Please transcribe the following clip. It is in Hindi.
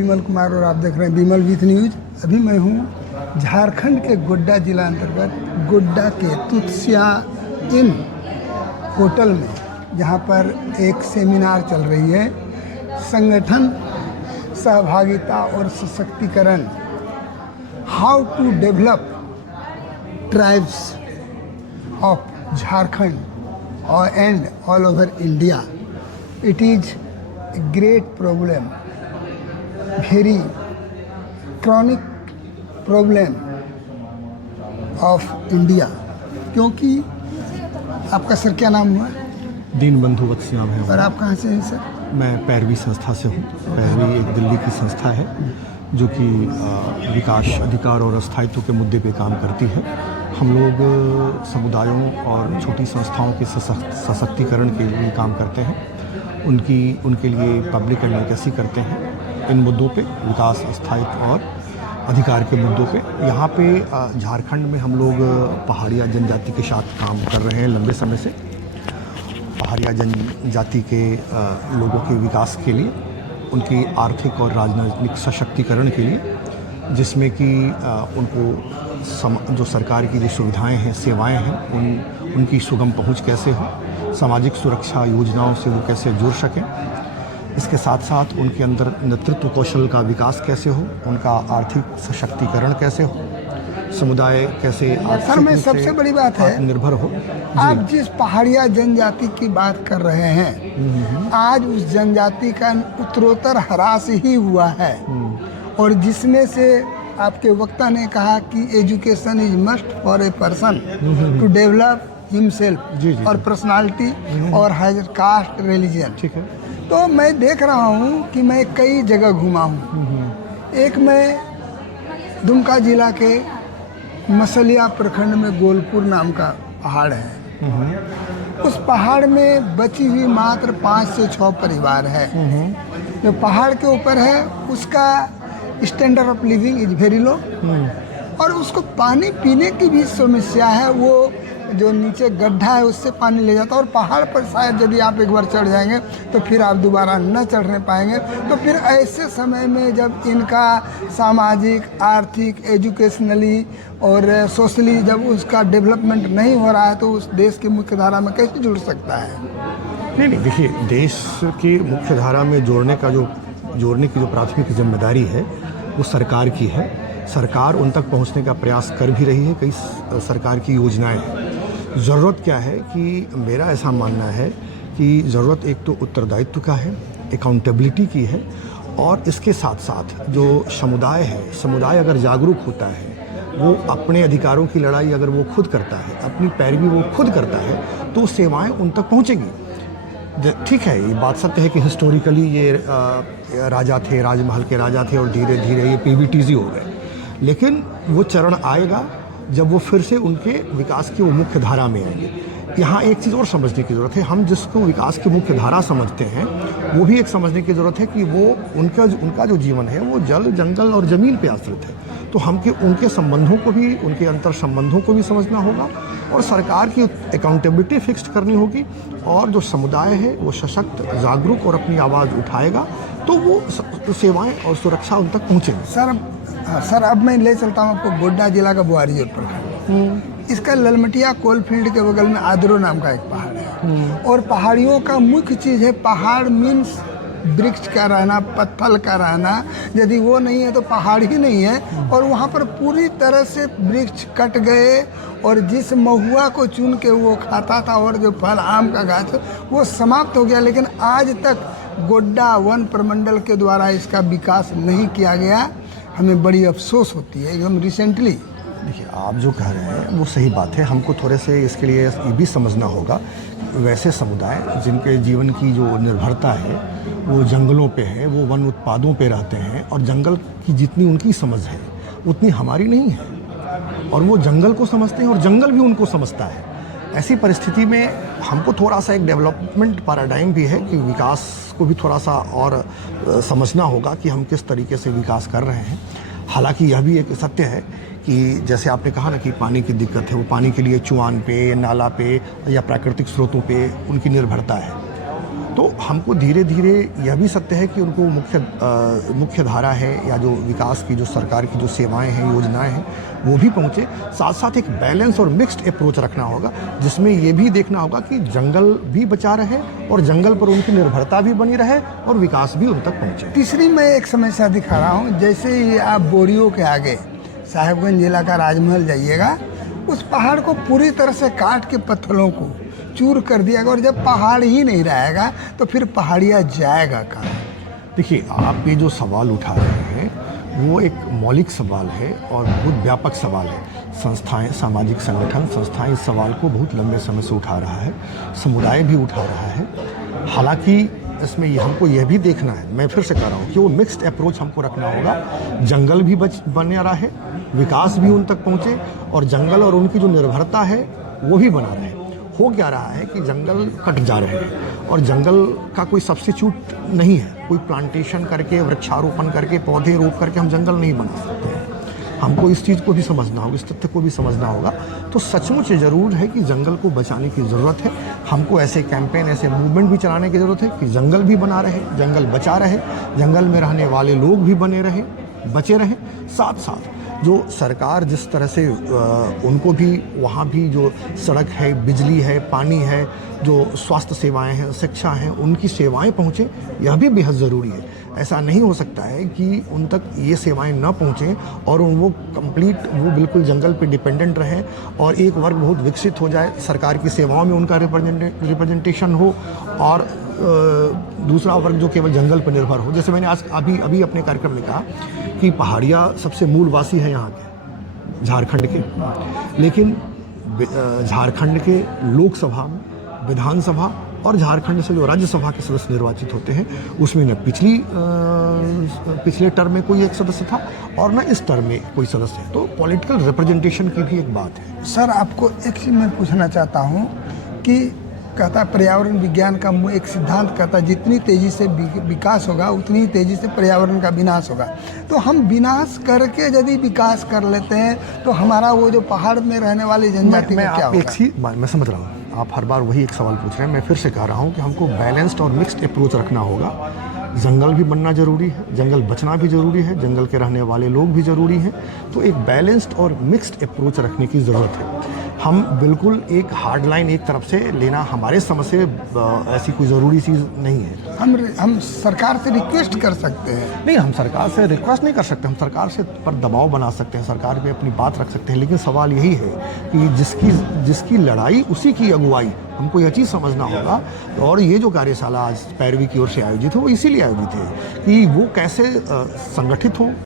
विमल कुमार और आप देख रहे हैं विमल विथ न्यूज। अभी मैं हूँ झारखंड के गोड्डा जिला अंतर्गत गोड्डा के तुत्सिया इन होटल में, जहाँ पर एक सेमिनार चल रही है, संगठन सहभागिता और सशक्तिकरण, how to develop tribes of Jharkhand और and all over India. It is a great problem, very chronic problem of India। क्योंकि आपका सर क्या नाम हुआ? दीनबंधु वत्स्याम है। और आप कहाँ से हैं सर? मैं पैरवी संस्था से हूँ। पैरवी एक दिल्ली की संस्था है जो कि विकास, अधिकार और स्थायित्व के मुद्दे पे काम करती है। हम लोग समुदायों और छोटी संस्थाओं के सशक्तिकरण के लिए काम करते हैं, उनके लिए पब्लिक एडवोकेसी करते हैं इन मुद्दों पे, विकास, स्थायित्व और अधिकार के मुद्दों पे। यहाँ पे झारखंड में हम लोग पहाड़िया जनजाति के साथ काम कर रहे हैं लंबे समय से। पहाड़िया जनजाति के लोगों के विकास के लिए, उनकी आर्थिक और राजनीतिक सशक्तिकरण के लिए, जिसमें कि उनको जो सरकार की जो सुविधाएं हैं, सेवाएं हैं, उनकी सुगम पहुंच कैसे हो, सामाजिक सुरक्षा योजनाओं से वो कैसे जुड़ सकें, इसके साथ साथ उनके अंदर नेतृत्व कौशल का विकास कैसे हो, उनका आर्थिक सशक्तिकरण कैसे हो, समुदाय कैसे सर में सबसे बड़ी बात है निर्भर हो। आप जिस पहाड़िया जनजाति की बात कर रहे हैं, आज उस जनजाति का उत्तरोत्तर ह्रास ही हुआ है, और जिसमें से आपके वक्ता ने कहा कि education is must for a person to develop himself और पर्सनालिटी और हैज कास्ट रिलीजन। ठीक है। तो मैं देख रहा हूँ कि मैं कई जगह घूमा हूँ। एक मैं दुमका जिला के मसलिया प्रखंड में गोलपुर नाम का पहाड़ है। उस पहाड़ में बची हुई मात्र 5 से 6 परिवार है। जो पहाड़ के ऊपर है उसका standard of living is very low, और उसको पानी पीने की भी समस्या है। वो जो नीचे गड्ढा है उससे पानी ले जाता है, और पहाड़ पर शायद यदि आप एक बार चढ़ जाएंगे तो फिर आप दोबारा न चढ़ने पाएंगे। तो फिर ऐसे समय में जब इनका सामाजिक, आर्थिक, एजुकेशनली और सोशली जब उसका डेवलपमेंट नहीं हो रहा है, तो उस देश की मुख्य धारा में कैसे जुड़ सकता है? नहीं, देखिए, देश की मुख्य धारा में जोड़ने की जो प्राथमिक जिम्मेदारी है वो सरकार की है। सरकार उन तक पहुंचने का प्रयास कर भी रही है। कई सरकार की योजनाएं हैं। ज़रूरत क्या है कि मेरा ऐसा मानना है कि ज़रूरत एक तो उत्तरदायित्व का है, अकाउंटेबिलिटी की है, और इसके साथ साथ जो समुदाय अगर जागरूक होता है, वो अपने अधिकारों की लड़ाई अगर वो खुद करता है, अपनी पैरवी वो खुद करता है, तो सेवाएं उन तक पहुंचेंगी। ठीक है, ये बात सत्य है कि हिस्टोरिकली ये राजा थे, राजमहल के राजा थे, और धीरे धीरे ये पीवीटीजी हो गए। लेकिन वो चरण आएगा जब वो फिर से उनके विकास की वो मुख्य धारा में आएंगे। यहाँ एक चीज़ और समझने की ज़रूरत है। हम जिसको विकास की मुख्य धारा समझते हैं, वो भी एक समझने की ज़रूरत है कि वो उनका जो जीवन है वो जल, जंगल और ज़मीन पे आश्रित है। तो उनके संबंधों को भी, उनके अंतर संबंधों को भी समझना होगा, और सरकार की अकाउंटेबिलिटी फिक्स करनी होगी। और जो समुदाय है वो सशक्त, जागरूक और अपनी आवाज़ उठाएगा, तो वो सेवाएं और सुरक्षा उन तक पहुँचेगी। सर अब मैं ले चलता हूँ आपको गोड्डा जिला का बुआरीजोर प्रखंड। इसका ललमटिया कोलफील्ड के बगल में आदरो नाम का एक पहाड़ है, और पहाड़ियों का मुख्य चीज़ है, पहाड़ मीन्स वृक्ष का रहना, पत्थल का रहना। यदि वो नहीं है तो पहाड़ ही नहीं है। और वहाँ पर पूरी तरह से वृक्ष कट गए, और जिस महुआ को चुन के वो खाता था और जो फल आम का गाछ वो समाप्त हो गया। लेकिन आज तक गोड्डा वन प्रमंडल के द्वारा इसका विकास नहीं किया गया। हमें बड़ी अफसोस होती है। एकदम रिसेंटली देखिए, आप जो कह रहे हैं वो सही बात है। हमको थोड़े से इसके लिए ये भी समझना होगा, वैसे समुदाय जिनके जीवन की जो निर्भरता है वो जंगलों पे है, वो वन उत्पादों पे रहते हैं, और जंगल की जितनी उनकी समझ है उतनी हमारी नहीं है, और वो जंगल को समझते हैं और जंगल भी उनको समझता है। ऐसी परिस्थिति में हमको थोड़ा सा एक डेवलपमेंट पैराडाइम भी है कि विकास को भी थोड़ा सा और समझना होगा कि हम किस तरीके से विकास कर रहे हैं। हालांकि यह भी एक सत्य है कि जैसे आपने कहा ना कि पानी की दिक्कत है, वो पानी के लिए चुआन पे, नाला पे या प्राकृतिक स्रोतों पे उनकी निर्भरता है। तो हमको धीरे धीरे यह भी सत्य है कि उनको मुख्य धारा है या जो विकास की जो सरकार की जो सेवाएं हैं, योजनाएं हैं, वो भी पहुँचे। साथ साथ एक बैलेंस और मिक्स्ड अप्रोच रखना होगा, जिसमें ये भी देखना होगा कि जंगल भी बचा रहे और जंगल पर उनकी निर्भरता भी बनी रहे और विकास भी उन तक पहुँचे। तीसरी मैं एक समस्या दिखा रहा हूँ, जैसे ही आप बोरियो के आगे साहिबगंज जिला का राजमहल जाइएगा, उस पहाड़ को पूरी तरह से काट के पत्थरों को चूर कर दिया गया, और जब पहाड़ ही नहीं रहेगा तो फिर पहाड़िया जाएगा कहाँ? देखिए, आप ये जो सवाल उठा रहे हैं वो एक मौलिक सवाल है और बहुत व्यापक सवाल है। संस्थाएं, सामाजिक संगठन, संस्थाएं इस सवाल को बहुत लंबे समय से उठा रहा है, समुदाय भी उठा रहा है। हालांकि इसमें हमको यह भी देखना है, मैं फिर से कह रहा हूँ कि वो मिक्स्ड अप्रोच हमको रखना होगा। जंगल भी बने रहे, विकास भी उन तक पहुँचे और जंगल और उनकी जो निर्भरता है वो भी बना रहे। हो क्या रहा है कि जंगल कट जा रहे हैं और जंगल का कोई सब्स्टिट्यूट नहीं है। कोई प्लांटेशन करके, वृक्षारोपण करके, पौधे रोप करके हम जंगल नहीं बना सकते हैं। हमको इस चीज़ को भी समझना होगा, इस तथ्य को भी समझना होगा। तो सचमुच ज़रूर है कि जंगल को बचाने की ज़रूरत है। हमको ऐसे कैंपेन, ऐसे मूवमेंट भी चलाने की ज़रूरत है कि जंगल भी बना रहे, जंगल बचा रहे, जंगल में रहने वाले लोग भी बने रहे, बचे रहें। साथ साथ जो सरकार जिस तरह से उनको भी वहाँ भी जो सड़क है, बिजली है, पानी है, जो स्वास्थ्य सेवाएं हैं, शिक्षा हैं, उनकी सेवाएं पहुँचे, यह भी बेहद ज़रूरी है। ऐसा नहीं हो सकता है कि उन तक ये सेवाएं न पहुँचें और वो वो बिल्कुल जंगल पे डिपेंडेंट रहें और एक वर्ग बहुत विकसित हो जाए, सरकार की सेवाओं में उनका रिप्रेजेंटेशन हो और दूसरा वर्ग जो केवल जंगल पर निर्भर हो। जैसे मैंने आज अभी अपने कार्यक्रम में कहा कि पहाड़िया सबसे मूलवासी हैं यहाँ के, झारखंड के, लेकिन झारखंड के लोकसभा में, विधानसभा और झारखंड से जो राज्यसभा के सदस्य निर्वाचित होते हैं, उसमें न पिछले टर्म में कोई एक सदस्य था और न इस टर्म में कोई सदस्य है। तो पॉलिटिकल रिप्रेजेंटेशन की भी एक बात है। सर, आपको एक चीज़ मैं पूछना चाहता हूँ कि कहता पर्यावरण विज्ञान का एक सिद्धांत कहता जितनी तेज़ी से विकास होगा उतनी ही तेज़ी से पर्यावरण का विनाश होगा। तो हम विनाश करके यदि विकास कर लेते हैं तो हमारा वो जो पहाड़ में रहने वाली जनजाति में क्या होगा? मैं समझ रहा हूँ, आप हर बार वही एक सवाल पूछ रहे हैं। मैं फिर से कह रहा हूँ कि हमको बैलेंस्ड और मिक्स्ड अप्रोच रखना होगा। जंगल भी बनना ज़रूरी है, जंगल बचना भी ज़रूरी है, जंगल के रहने वाले लोग भी ज़रूरी हैं। तो एक बैलेंस्ड और मिक्स्ड अप्रोच रखने की ज़रूरत है। हम बिल्कुल एक हार्ड लाइन एक तरफ से लेना हमारे समझ से ऐसी कोई ज़रूरी चीज़ नहीं है। हम सरकार से रिक्वेस्ट कर सकते हैं? नहीं, हम सरकार से रिक्वेस्ट नहीं कर सकते, हम सरकार से पर दबाव बना सकते हैं, सरकार पे अपनी बात रख सकते हैं। लेकिन सवाल यही है कि जिसकी लड़ाई उसी की अगुवाई, हमको यह चीज़ समझना होगा। और ये जो कार्यशाला आज पैरवी की ओर से आयोजित हो, वो इसीलिए आयोजित है कि वो कैसे संगठित हो।